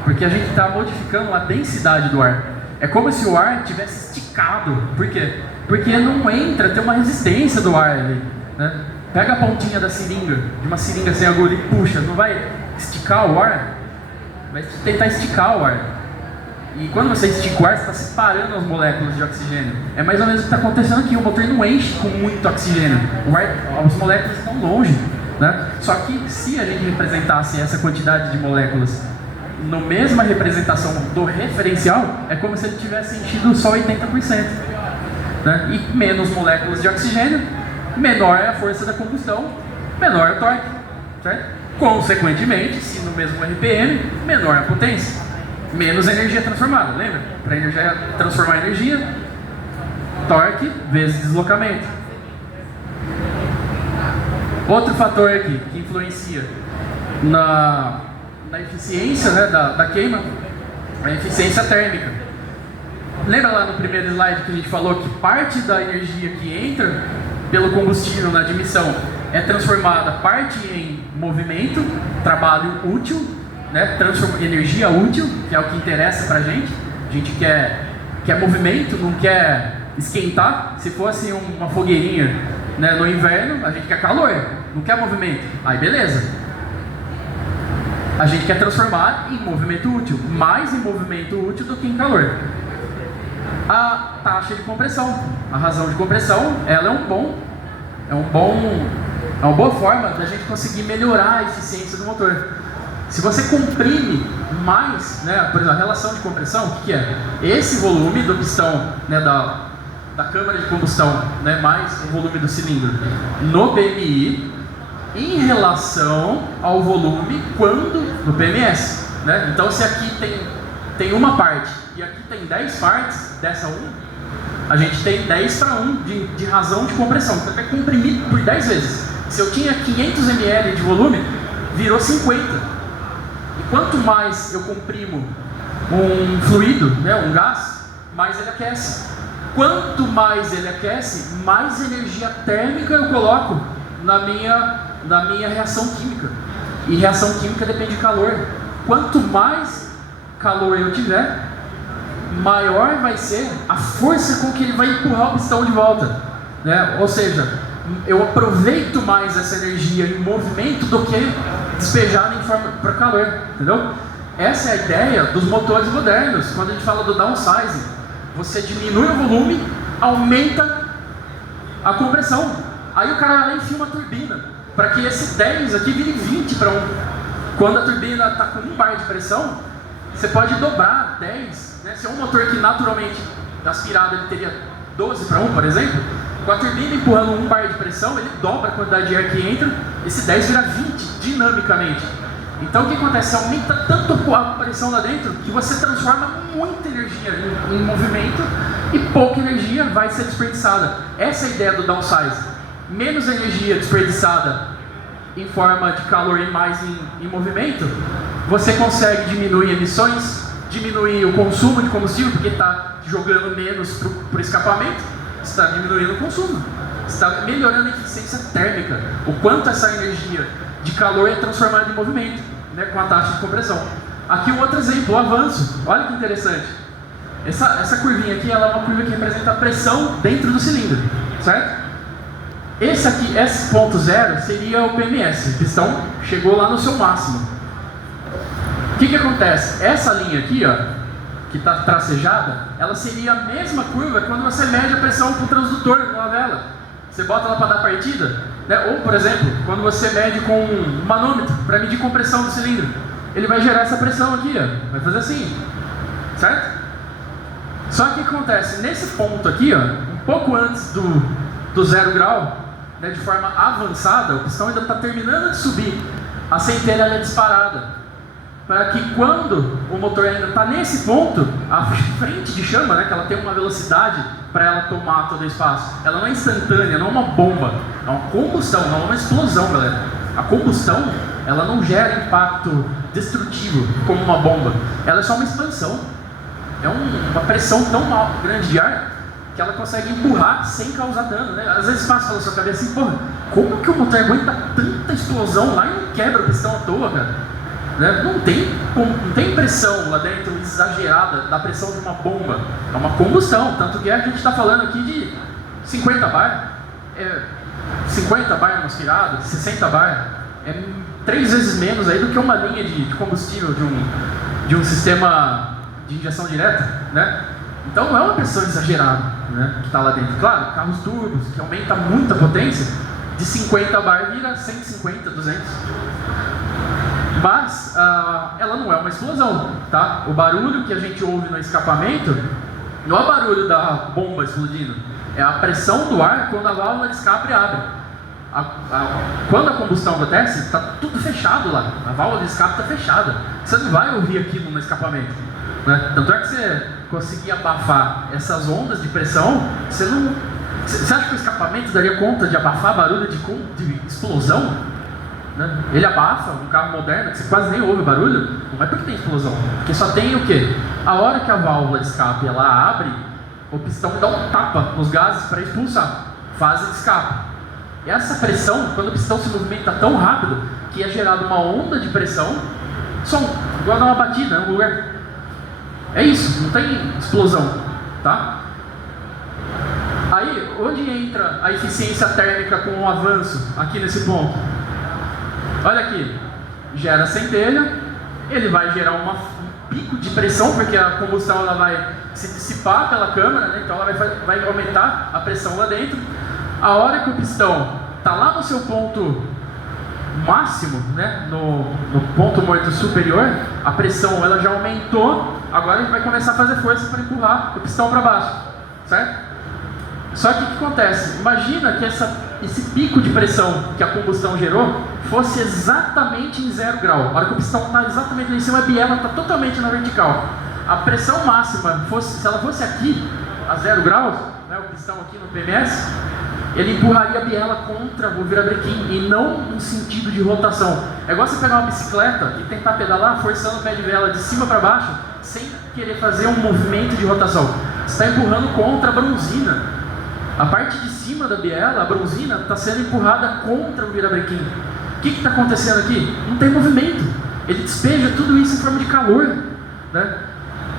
porque a gente está modificando a densidade do ar. É como se o ar tivesse esticado. Por quê? Porque não entra, tem uma resistência do ar ali, né? Pega a pontinha da seringa, de uma seringa sem agulha e puxa, não vai esticar o ar? Vai tentar esticar o ar. E quando você estica o ar, você está separando as moléculas de oxigênio. É mais ou menos o que está acontecendo aqui. O motor não enche com muito oxigênio. As moléculas estão longe. né? Só que se a gente representasse essa quantidade de moléculas na mesma representação do referencial, é como se ele tivesse enchido só 80%. Né? E menos moléculas de oxigênio, menor é a força da combustão, menor é o torque. Certo? Consequentemente, se no mesmo RPM, menor a potência, menos energia transformada. Lembra? Para transformar energia, torque vezes deslocamento. Outro fator aqui que influencia na eficiência, né, da queima, a eficiência térmica. Lembra lá no primeiro slide que a gente falou que parte da energia que entra pelo combustível na admissão é transformada parte em movimento, trabalho útil, né, energia útil, que é o que interessa pra gente. A gente quer movimento, não quer esquentar. Se fosse uma fogueirinha, né, no inverno, a gente quer calor, não quer movimento. Aí beleza. A gente quer transformar em movimento útil, mais em movimento útil do que em calor. A taxa de compressão, a razão de compressão, ela é uma boa forma da gente conseguir melhorar a eficiência do motor. Se você comprime mais, né, por exemplo, a relação de compressão, o que é? Esse volume do pistão, né, da câmara de combustão, né, mais o volume do cilindro no PMI, em relação ao volume do PMS. Né? Então, se aqui tem uma parte e aqui tem 10 partes dessa 1, a gente tem 10 para 1 de razão de compressão. Então, vai comprimir por 10 vezes. Se eu tinha 500 ml de volume, virou 50. E quanto mais eu comprimo um fluido, né, um gás, mais ele aquece. Quanto mais ele aquece, mais energia térmica eu coloco na minha reação química. E reação química depende de calor. Quanto mais calor eu tiver, maior vai ser a força com que ele vai empurrar o pistão de volta. Né? Ou seja, eu aproveito mais essa energia em movimento do que despejada em forma para calor. Entendeu? Essa é a ideia dos motores modernos. Quando a gente fala do downsizing, você diminui o volume, aumenta a compressão. Aí o cara lá enfia uma turbina para que esse 10 aqui vire 20 para 1. Quando a turbina está com 1 bar de pressão, você pode dobrar 10. Né? Se é um motor que naturalmente aspirado ele teria 12 para 1, por exemplo, com a turbina empurrando 1 bar de pressão, ele dobra a quantidade de ar que entra, esse 10 vira 20 dinamicamente. Então o que acontece? Aumenta tanto a pressão lá dentro que você transforma muita energia em movimento e pouca energia vai ser desperdiçada. Essa é a ideia do downsize. Menos energia desperdiçada em forma de calor e mais em movimento, você consegue diminuir emissões, diminuir o consumo de combustível, porque está jogando menos para o escapamento, está diminuindo o consumo, está melhorando a eficiência térmica, o quanto essa energia de calor é transformada em movimento, né, com a taxa de compressão. Aqui um outro exemplo, o avanço. Olha que interessante. Essa curvinha aqui ela é uma curva que representa a pressão dentro do cilindro, certo? Esse aqui, S.0, seria o PMS. O pistão chegou lá no seu máximo. O que acontece? Essa linha aqui, ó, que está tracejada, ela seria a mesma curva quando você mede a pressão com o transdutor numa vela. Você bota ela para dar partida, né? Ou, por exemplo, quando você mede com um manômetro para medir a compressão do cilindro. Ele vai gerar essa pressão aqui, ó. Vai fazer assim, certo? Só que o que acontece? Nesse ponto aqui, ó, um pouco antes do 0 grau, né, de forma avançada, o pistão ainda está terminando de subir, a centelha é disparada, para que quando o motor ainda está nesse ponto, a frente de chama, né, que ela tem uma velocidade para ela tomar todo o espaço, ela não é instantânea, não é uma bomba, é uma combustão, não é uma explosão, galera. A combustão, ela não gera impacto destrutivo como uma bomba, ela é só uma expansão, é uma pressão tão grande de ar que ela consegue empurrar sem causar dano, né? Às vezes passa pela sua cabeça assim, porra, como que o motor aguenta tanta explosão lá e não quebra o pistão à toa, cara? Né? Não tem pressão lá dentro exagerada da pressão de uma bomba, é uma combustão, tanto que a gente está falando aqui de 50 bar, 50 bar no aspirado, 60 bar, é 3 vezes menos aí do que uma linha de combustível de um sistema de injeção direta, né? Então não é uma pressão exagerada, né, que está lá dentro. Claro, carros turbos, que aumenta muito a potência, de 50 bar vira 150, 200. Mas ela não é uma explosão, tá? O barulho que a gente ouve no escapamento não é o barulho da bomba explodindo, é a pressão do ar quando a válvula de escape abre. Quando a combustão acontece, está tudo fechado lá, a válvula de escape está fechada. Você não vai ouvir aquilo no escapamento, né? Tanto é que você conseguir abafar essas ondas de pressão, você acha que o escapamento daria conta de abafar barulho de explosão? Né? Ele abafa, um carro moderno, que você quase nem ouve barulho, não é porque tem explosão, porque só tem o quê? A hora que a válvula de escape ela abre, o pistão dá um tapa nos gases para expulsar, fase de escape. E essa pressão, quando o pistão se movimenta tão rápido, que é gerada uma onda de pressão, som, igual dar uma batida em um lugar. É isso, não tem explosão, tá? Aí, onde entra a eficiência térmica com o avanço, aqui nesse ponto? Olha aqui, gera centelha, ele vai gerar um pico de pressão, porque a combustão ela vai se dissipar pela câmara, né? Então ela vai aumentar a pressão lá dentro. A hora que o pistão está lá no seu ponto máximo, né? no ponto morto superior, a pressão ela já aumentou, agora a gente vai começar a fazer força para empurrar o pistão para baixo, certo? Só que o que acontece? Imagina que esse pico de pressão que a combustão gerou fosse exatamente em 0 grau. A hora que o pistão está exatamente lá em cima, a biela está totalmente na vertical. A pressão máxima, se ela fosse aqui, a 0 graus, né, o pistão aqui no PMS, ele empurraria a biela contra o virabrequim e não no sentido de rotação. É igual você pegar uma bicicleta e tentar pedalar forçando o pé de vela de cima para baixo, sem querer fazer um movimento de rotação. Você está empurrando contra a bronzina. A parte de cima da biela, a bronzina, está sendo empurrada contra o virabrequim. O que está acontecendo aqui? Não tem movimento. Ele despeja tudo isso em forma de calor, né?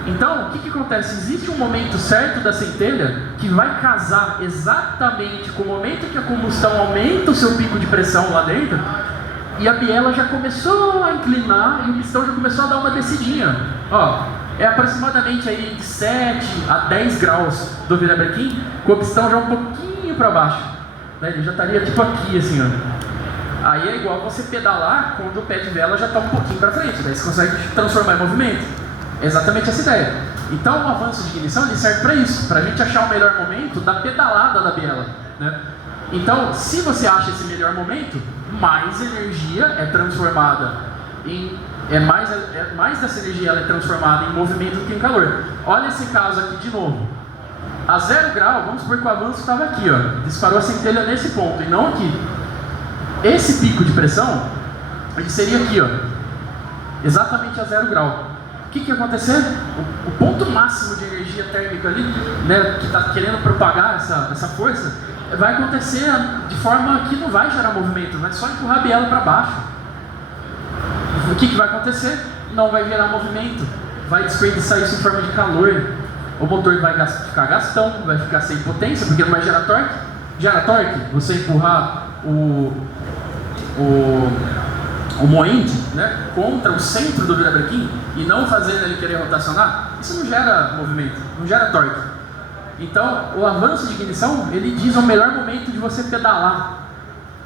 Então, o que acontece? Existe um momento certo da centelha que vai casar exatamente com o momento que a combustão aumenta o seu pico de pressão lá dentro e a biela já começou a inclinar e o pistão já começou a dar uma descidinha. Ó, é aproximadamente aí de 7 a 10 graus do virabrequim, com o pistão já um pouquinho para baixo, né? Ele já estaria tipo aqui, assim, ó. Aí é igual você pedalar quando o pé de vela já está um pouquinho para frente, daí você consegue transformar em movimento. É exatamente essa ideia. Então o avanço de ignição ele serve para isso, para a gente achar o melhor momento da pedalada da biela, né? Então, se você acha esse melhor momento, mais energia é transformada em... mais dessa energia ela é transformada em movimento do que em calor. Olha esse caso aqui de novo. A 0 grau, vamos supor que o avanço estava aqui, ó. Disparou a centelha nesse ponto e não aqui. Esse pico de pressão, ele seria aqui, ó. Exatamente a 0 grau. O que ia acontecer? O ponto máximo de energia térmica ali, né, que está querendo propagar essa força, vai acontecer de forma que não vai gerar movimento, vai só empurrar a biela para baixo. O que vai acontecer? Não vai gerar movimento, vai desperdiçar isso em forma de calor. O motor vai ficar gastão, vai ficar sem potência, porque não vai gerar torque. Gera torque, você empurrar o moente, né, contra o centro do virabrequim e não fazendo ele querer rotacionar, isso não gera movimento, não gera torque. Então, o avanço de ignição, ele diz o melhor momento de você pedalar,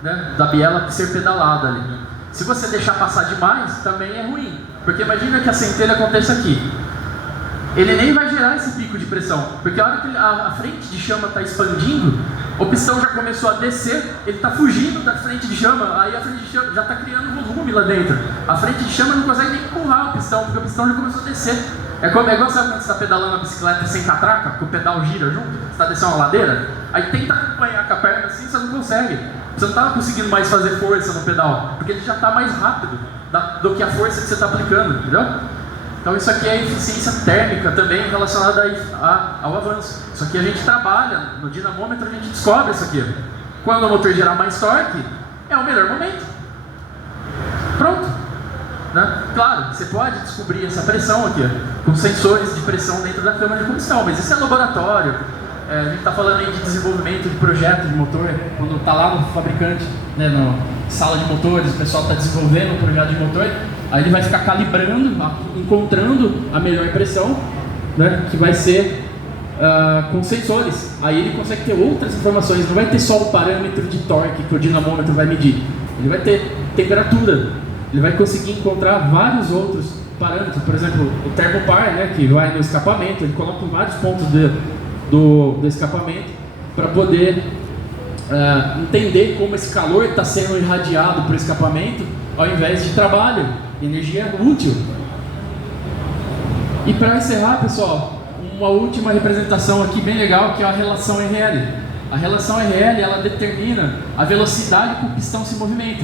né, da biela ser pedalada ali. Se você deixar passar demais, também é ruim, porque imagina que a centelha aconteça aqui. Ele nem vai gerar esse pico de pressão, porque a hora que a frente de chama está expandindo, o pistão já começou a descer, ele está fugindo da frente de chama, aí a frente de chama já está criando volume lá dentro. A frente de chama não consegue nem empurrar o pistão, porque o pistão já começou a descer. É igual sabe quando você está pedalando a bicicleta sem catraca, que o pedal gira junto, você está descendo uma ladeira, aí tenta acompanhar com a perna assim, você não consegue. Você não está conseguindo mais fazer força no pedal, porque ele já está mais rápido do que a força que você está aplicando, entendeu? Então isso aqui é eficiência térmica também relacionada ao avanço. Isso aqui a gente trabalha, no dinamômetro a gente descobre isso aqui. Quando o motor gerar mais torque, é o melhor momento. Pronto. Né? Claro, você pode descobrir essa pressão aqui, com sensores de pressão dentro da câmara de combustão, mas isso é laboratório. A gente está falando aí de desenvolvimento de projeto de motor, quando está lá no fabricante, né, na sala de motores, o pessoal está desenvolvendo um projeto de motor, aí ele vai ficar calibrando, encontrando a melhor pressão, né, que vai ser com sensores. Aí ele consegue ter outras informações, não vai ter só o parâmetro de torque que o dinamômetro vai medir. Ele vai ter temperatura, ele vai conseguir encontrar vários outros parâmetros, por exemplo, o termopar, né, que vai no escapamento, ele coloca em vários pontos do escapamento para poder entender como esse calor está sendo irradiado para o escapamento ao invés de trabalho, energia útil. E para encerrar, pessoal, uma última representação aqui bem legal, que é a relação RL. A relação RL, ela determina a velocidade que o pistão se movimenta.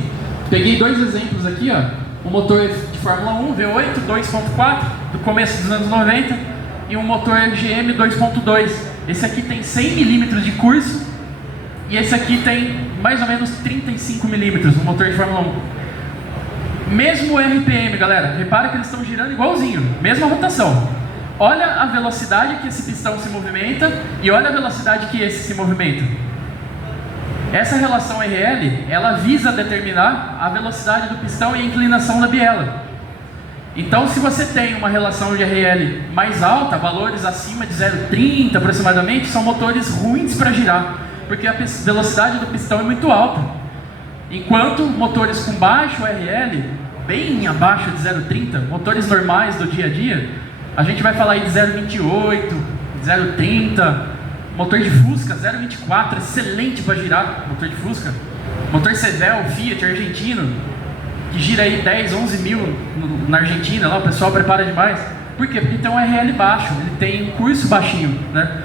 Peguei dois exemplos aqui, ó. Um motor de Fórmula 1 V8 2.4 do começo dos anos 90 e um motor GM 2.2. Esse aqui tem 100 milímetros de curso e esse aqui tem mais ou menos 35 milímetros no motor de Fórmula 1. Mesmo RPM, galera, repara que eles estão girando igualzinho, mesma rotação. Olha a velocidade que esse pistão se movimenta e olha a velocidade que esse se movimenta. Essa relação RL, ela visa determinar a velocidade do pistão e a inclinação da biela. Então, se você tem uma relação de RL mais alta, valores acima de 0,30 aproximadamente, são motores ruins para girar, porque a velocidade do pistão é muito alta. Enquanto motores com baixo RL, bem abaixo de 0,30, motores normais do dia a dia, a gente vai falar aí de 0,28, 0,30, motor de Fusca 0,24, excelente para girar, motor de Fusca. Motor Sevel, Fiat, argentino, que gira aí 10, 11 mil na Argentina, lá o pessoal prepara demais. Por quê? Porque tem um RL baixo, ele tem um curso baixinho, né?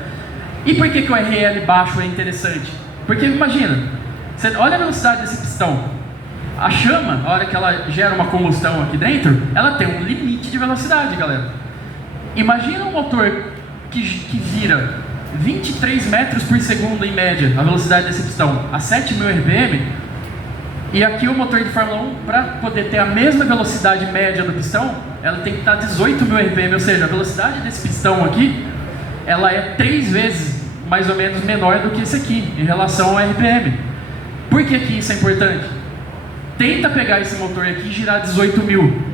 E por que o RL baixo é interessante? Porque imagina, você olha a velocidade desse pistão. A chama, a hora que ela gera uma combustão aqui dentro, ela tem um limite de velocidade, galera. Imagina um motor que vira 23 metros por segundo em média, a velocidade desse pistão, a 7.000 RPM, e aqui o motor de Fórmula 1, para poder ter a mesma velocidade média do pistão, ela tem que estar 18.000 RPM, ou seja, a velocidade desse pistão aqui, ela é 3 vezes mais ou menos menor do que esse aqui, em relação ao RPM. Por que isso é importante? Tenta pegar esse motor aqui e girar 18.000.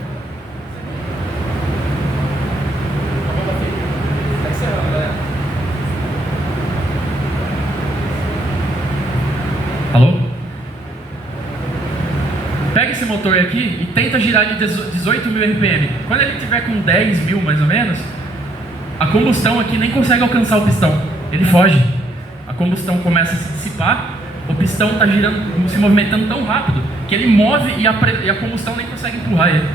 Alô? Pega esse motor aqui e tenta girar de 18.000 RPM. Quando ele tiver com 10.000 mais ou menos, a combustão aqui nem consegue alcançar o pistão. Ele foge. A combustão começa a se dissipar, o pistão está girando, se movimentando tão rápido que ele move e a combustão nem consegue empurrar ele.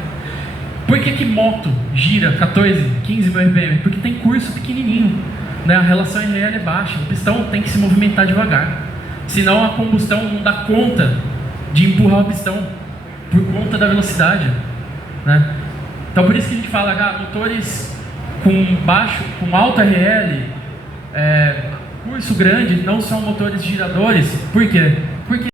Por que moto gira 14, 15.000 RPM? Porque tem curso pequenininho, né? A relação RL é baixa, o pistão tem que se movimentar devagar. Senão a combustão não dá conta de empurrar o pistão por conta da velocidade, né? Então por isso que a gente fala, motores com alta RL, curso grande, não são motores giradores. Por quê? Porque